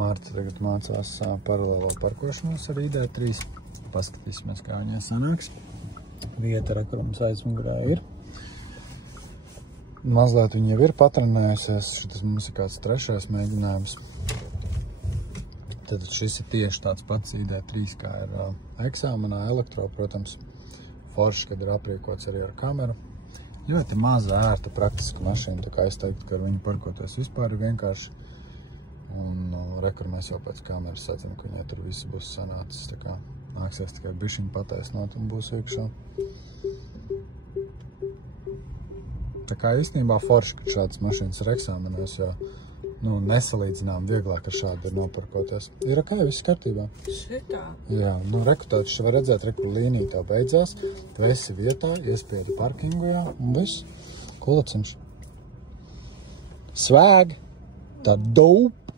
Marta tagad mācās paralēlo parkošanos ar ID3. Paskatīsimies, kā viņai sanāks. Vieta, kur mums aizmugurē ir. Mazliet viņa jau ir patrenējusies. Šitas mums ir kāds 3. mēģinājums. Tad šis ir tieši tāds pats ID3, kā ir eksāmenā elektro, protams. Forši, kad ir aprīkots arī ar kameru. Ļoti maza, ērta, praktiska mašīna, tā kā es teiktu, ka ar viņu parkoties vispār ir vienkārši. Un rekur mēs jau pēc kameras sacim, ka viņai tur visi būs sanācis, tā kā nāksies tikai bišķiņu pataisnot un būs iekšā. Tā kā īstenībā forši, ka šādas mašīnas ir eksāmenos, jo nesalīdzinām vieglāk ar šādu ir noparkoties. Ir ok, viss kārtībā. Šitā? Jā, rekutāt, šeit var redzēt, kur līnija tā beidzās. Tu esi vietā, iespiedi parkingu, jā, un viss. Kulaciņš. Swag. Tā dope.